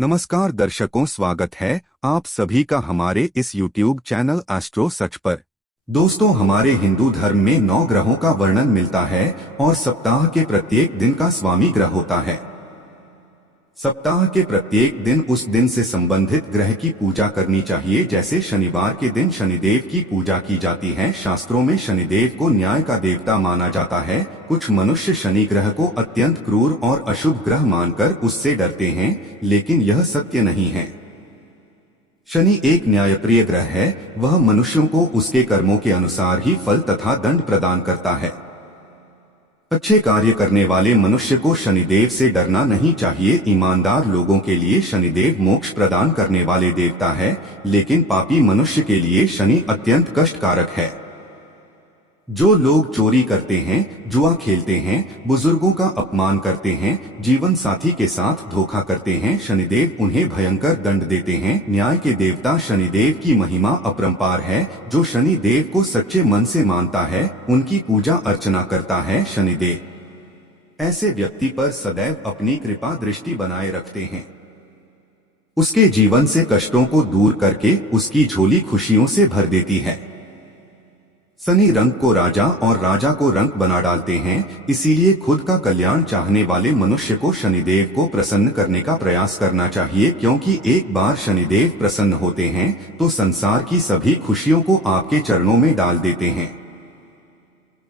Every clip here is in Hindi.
नमस्कार दर्शकों, स्वागत है आप सभी का हमारे इस YouTube चैनल एस्ट्रो सच पर। दोस्तों, हमारे हिंदू धर्म में 9 ग्रहों का वर्णन मिलता है और सप्ताह के प्रत्येक दिन का स्वामी ग्रह होता है। सप्ताह के प्रत्येक दिन उस दिन से संबंधित ग्रह की पूजा करनी चाहिए। जैसे शनिवार के दिन शनिदेव की पूजा की जाती है। शास्त्रों में शनिदेव को न्याय का देवता माना जाता है। कुछ मनुष्य शनि ग्रह को अत्यंत क्रूर और अशुभ ग्रह मानकर उससे डरते हैं, लेकिन यह सत्य नहीं है। शनि एक न्यायप्रिय ग्रह है। वह मनुष्यों को उसके कर्मों के अनुसार ही फल तथा दंड प्रदान करता है। अच्छे कार्य करने वाले मनुष्य को शनिदेव से डरना नहीं चाहिए। ईमानदार लोगों के लिए शनिदेव मोक्ष प्रदान करने वाले देवता है, लेकिन पापी मनुष्य के लिए शनि अत्यंत कष्टकारक है। जो लोग चोरी करते हैं, जुआ खेलते हैं, बुजुर्गों का अपमान करते हैं, जीवन साथी के साथ धोखा करते हैं, शनिदेव उन्हें भयंकर दंड देते हैं। न्याय के देवता शनिदेव की महिमा अपरंपार है। जो शनिदेव को सच्चे मन से मानता है, उनकी पूजा अर्चना करता है, शनिदेव ऐसे व्यक्ति पर सदैव अपनी कृपा दृष्टि बनाए रखते हैं। उसके जीवन से कष्टों को दूर करके उसकी झोली खुशियों से भर देती है। शनि रंग को राजा और राजा को रंग बना डालते हैं। इसीलिए खुद का कल्याण चाहने वाले मनुष्य को शनिदेव को प्रसन्न करने का प्रयास करना चाहिए, क्योंकि एक बार शनिदेव प्रसन्न होते हैं तो संसार की सभी खुशियों को आपके चरणों में डाल देते हैं।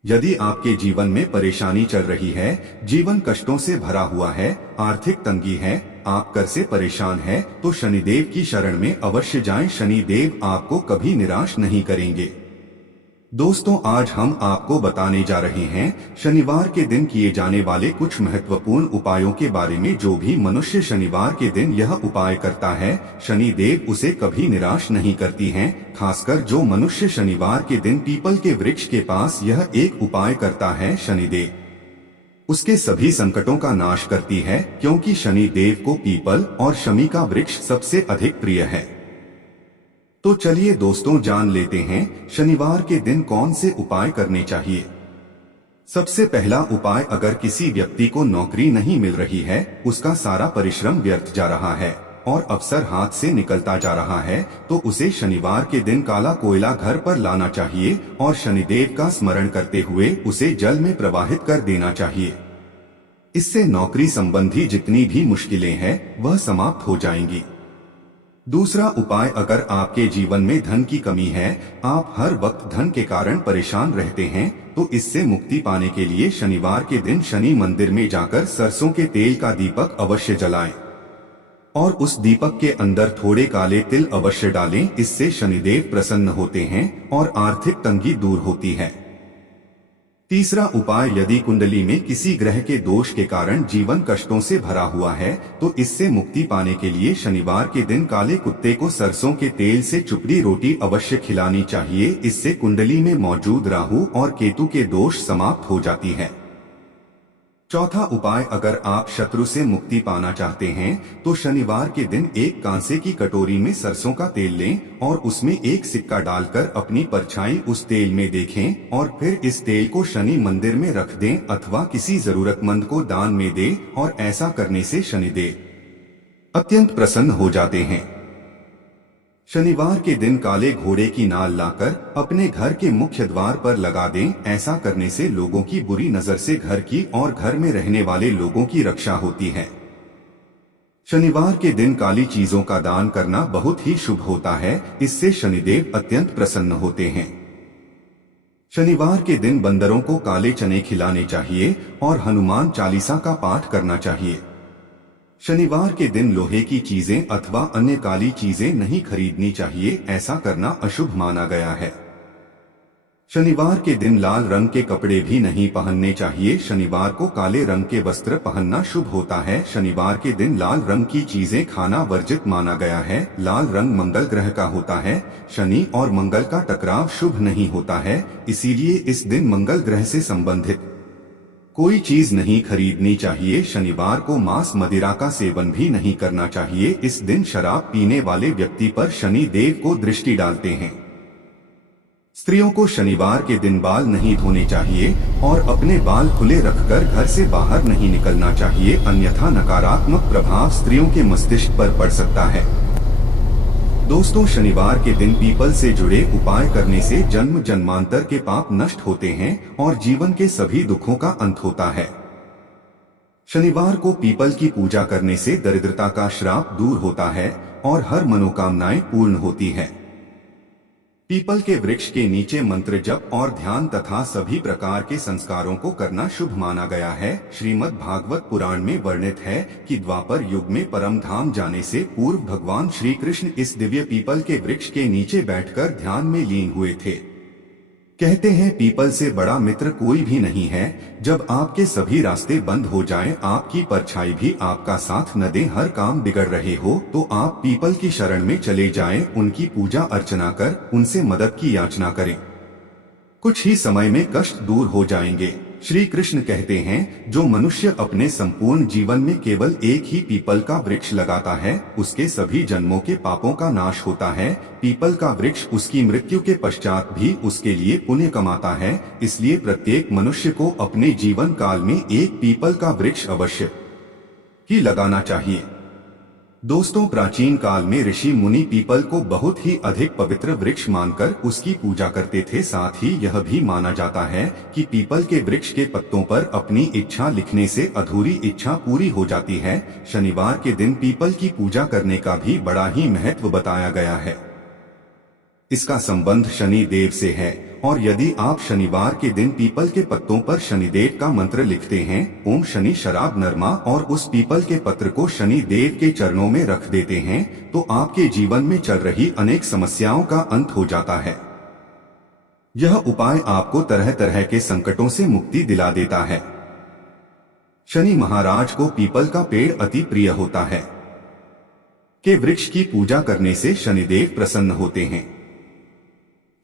यदि आपके जीवन में परेशानी चल रही है, जीवन कष्टों से भरा हुआ है, आर्थिक तंगी है, आप कर से परेशान है, तो शनिदेव की शरण में अवश्य जाएं। शनिदेव आपको कभी निराश नहीं करेंगे। दोस्तों, आज हम आपको बताने जा रहे हैं शनिवार के दिन किए जाने वाले कुछ महत्वपूर्ण उपायों के बारे में। जो भी मनुष्य शनिवार के दिन यह उपाय करता है, शनिदेव उसे कभी निराश नहीं करती हैं। खासकर जो मनुष्य शनिवार के दिन पीपल के वृक्ष के पास यह एक उपाय करता है, शनिदेव उसके सभी संकटों का नाश करती है, क्योंकि शनिदेव को पीपल और शमी का वृक्ष सबसे अधिक प्रिय है। तो चलिए दोस्तों, जान लेते हैं शनिवार के दिन कौन से उपाय करने चाहिए। सबसे पहला उपाय, अगर किसी व्यक्ति को नौकरी नहीं मिल रही है, उसका सारा परिश्रम व्यर्थ जा रहा है और अवसर हाथ से निकलता जा रहा है, तो उसे शनिवार के दिन काला कोयला घर पर लाना चाहिए और शनिदेव का स्मरण करते हुए उसे जल में प्रवाहित कर देना चाहिए। इससे नौकरी संबंधी जितनी भी मुश्किलें हैं वह समाप्त हो जाएंगी। दूसरा उपाय, अगर आपके जीवन में धन की कमी है, आप हर वक्त धन के कारण परेशान रहते हैं, तो इससे मुक्ति पाने के लिए शनिवार के दिन शनि मंदिर में जाकर सरसों के तेल का दीपक अवश्य जलाएं और उस दीपक के अंदर थोड़े काले तिल अवश्य डालें। इससे शनिदेव प्रसन्न होते हैं और आर्थिक तंगी दूर होती है। तीसरा उपाय, यदि कुंडली में किसी ग्रह के दोष के कारण जीवन कष्टों से भरा हुआ है, तो इससे मुक्ति पाने के लिए शनिवार के दिन काले कुत्ते को सरसों के तेल से चुपड़ी रोटी अवश्य खिलानी चाहिए। इससे कुंडली में मौजूद राहु और केतु के दोष समाप्त हो जाती है। चौथा उपाय, अगर आप शत्रु से मुक्ति पाना चाहते हैं, तो शनिवार के दिन एक कांसे की कटोरी में सरसों का तेल लें और उसमें एक सिक्का डालकर अपनी परछाई उस तेल में देखें और फिर इस तेल को शनि मंदिर में रख दें अथवा किसी जरूरतमंद को दान में दें, और ऐसा करने से शनिदेव अत्यंत प्रसन्न हो जाते हैं। शनिवार के दिन काले घोड़े की नाल लाकर अपने घर के मुख्य द्वार पर लगा दें। ऐसा करने से लोगों की बुरी नजर से घर की और घर में रहने वाले लोगों की रक्षा होती है। शनिवार के दिन काली चीजों का दान करना बहुत ही शुभ होता है। इससे शनिदेव अत्यंत प्रसन्न होते हैं। शनिवार के दिन बंदरों को काले चने खिलाने चाहिए और हनुमान चालीसा का पाठ करना चाहिए। शनिवार के दिन लोहे की चीजें अथवा अन्य काली चीजें नहीं खरीदनी चाहिए, ऐसा करना अशुभ माना गया है। शनिवार के दिन लाल रंग के कपड़े भी नहीं पहनने चाहिए। शनिवार को काले रंग के वस्त्र पहनना शुभ होता है। शनिवार के दिन लाल रंग की चीजें खाना वर्जित माना गया है। लाल रंग मंगल ग्रह का होता है। शनि और मंगल का टकराव शुभ नहीं होता है, इसीलिए इस दिन मंगल ग्रह से संबंधित कोई चीज नहीं खरीदनी चाहिए। शनिवार को मांस मदिरा का सेवन भी नहीं करना चाहिए। इस दिन शराब पीने वाले व्यक्ति पर शनि देव को दृष्टि डालते हैं। स्त्रियों को शनिवार के दिन बाल नहीं धोने चाहिए और अपने बाल खुले रखकर घर से बाहर नहीं निकलना चाहिए, अन्यथा नकारात्मक प्रभाव स्त्रियों के मस्तिष्क पर पड़ सकता है। दोस्तों, शनिवार के दिन पीपल से जुड़े उपाय करने से जन्म जन्मांतर के पाप नष्ट होते हैं और जीवन के सभी दुखों का अंत होता है। शनिवार को पीपल की पूजा करने से दरिद्रता का श्राप दूर होता है और हर मनोकामनाएं पूर्ण होती है। पीपल के वृक्ष के नीचे मंत्र जप और ध्यान तथा सभी प्रकार के संस्कारों को करना शुभ माना गया है। श्रीमद् भागवत पुराण में वर्णित है कि द्वापर युग में परम धाम जाने से पूर्व भगवान श्री कृष्ण इस दिव्य पीपल के वृक्ष के नीचे बैठकर ध्यान में लीन हुए थे। कहते हैं, पीपल से बड़ा मित्र कोई भी नहीं है। जब आपके सभी रास्ते बंद हो जाएं, आपकी परछाई भी आपका साथ न दे, हर काम बिगड़ रहे हो, तो आप पीपल की शरण में चले जाएं, उनकी पूजा अर्चना कर उनसे मदद की याचना करें। कुछ ही समय में कष्ट दूर हो जाएंगे। श्री कृष्ण कहते हैं, जो मनुष्य अपने संपूर्ण जीवन में केवल एक ही पीपल का वृक्ष लगाता है, उसके सभी जन्मों के पापों का नाश होता है। पीपल का वृक्ष उसकी मृत्यु के पश्चात भी उसके लिए पुण्य कमाता है। इसलिए प्रत्येक मनुष्य को अपने जीवन काल में एक पीपल का वृक्ष अवश्य ही लगाना चाहिए। दोस्तों, प्राचीन काल में ऋषि मुनि पीपल को बहुत ही अधिक पवित्र वृक्ष मानकर उसकी पूजा करते थे। साथ ही यह भी माना जाता है कि पीपल के वृक्ष के पत्तों पर अपनी इच्छा लिखने से अधूरी इच्छा पूरी हो जाती है। शनिवार के दिन पीपल की पूजा करने का भी बड़ा ही महत्व बताया गया है। इसका संबंध शनि देव से है और यदि आप शनिवार के दिन पीपल के पत्तों पर शनिदेव का मंत्र लिखते हैं, ओम शनि शराब नरमा, और उस पीपल के पत्र को शनि देव के चरणों में रख देते हैं, तो आपके जीवन में चल रही अनेक समस्याओं का अंत हो जाता है। यह उपाय आपको तरह तरह के संकटों से मुक्ति दिला देता है। शनि महाराज को पीपल का पेड़ अति प्रिय होता है। के वृक्ष की पूजा करने से शनिदेव प्रसन्न होते हैं।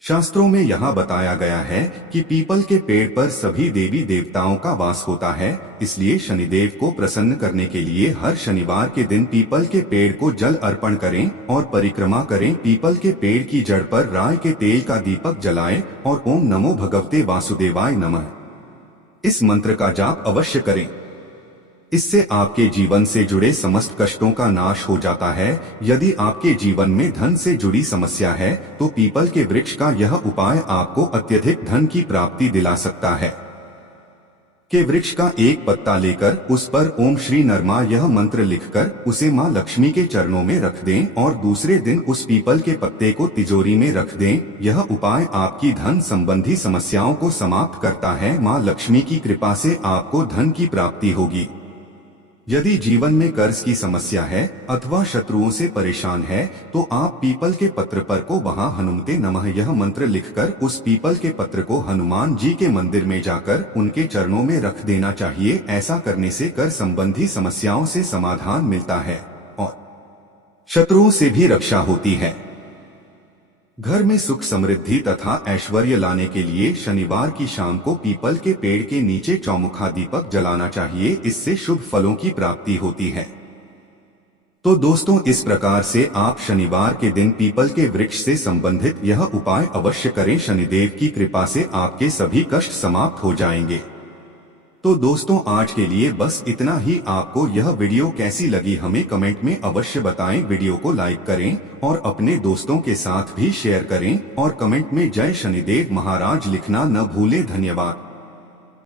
शास्त्रों में यह बताया गया है कि पीपल के पेड़ पर सभी देवी देवताओं का वास होता है। इसलिए शनिदेव को प्रसन्न करने के लिए हर शनिवार के दिन पीपल के पेड़ को जल अर्पण करें और परिक्रमा करें। पीपल के पेड़ की जड़ पर राय के तेल का दीपक जलाएं और ओम नमो भगवते वासुदेवाय नमः इस मंत्र का जाप अवश्य करें। इससे आपके जीवन से जुड़े समस्त कष्टों का नाश हो जाता है। यदि आपके जीवन में धन से जुड़ी समस्या है, तो पीपल के वृक्ष का यह उपाय आपको अत्यधिक धन की प्राप्ति दिला सकता है। के वृक्ष का एक पत्ता लेकर उस पर ओम श्री नरमा यह मंत्र लिखकर उसे माँ लक्ष्मी के चरणों में रख दें और दूसरे दिन उस पीपल के पत्ते को तिजोरी में रख दें। यह उपाय आपकी धन संबंधी समस्याओं को समाप्त करता है। माँ लक्ष्मी की कृपा से आपको धन की प्राप्ति होगी। यदि जीवन में कर्ज की समस्या है अथवा शत्रुओं से परेशान है, तो आप पीपल के पत्र पर को वहां हनुमते नमः यह मंत्र लिखकर उस पीपल के पत्र को हनुमान जी के मंदिर में जाकर उनके चरणों में रख देना चाहिए। ऐसा करने से कर संबंधी समस्याओं से समाधान मिलता है और शत्रुओं से भी रक्षा होती है। घर में सुख समृद्धि तथा ऐश्वर्य लाने के लिए शनिवार की शाम को पीपल के पेड़ के नीचे चौमुखा दीपक जलाना चाहिए। इससे शुभ फलों की प्राप्ति होती है। तो दोस्तों, इस प्रकार से आप शनिवार के दिन पीपल के वृक्ष से संबंधित यह उपाय अवश्य करें। शनिदेव की कृपा से आपके सभी कष्ट समाप्त हो जाएंगे। तो दोस्तों, आज के लिए बस इतना ही। आपको यह वीडियो कैसी लगी हमें कमेंट में अवश्य बताएं। वीडियो को लाइक करें और अपने दोस्तों के साथ भी शेयर करें और कमेंट में जय शनिदेव महाराज लिखना न भूलें। धन्यवाद।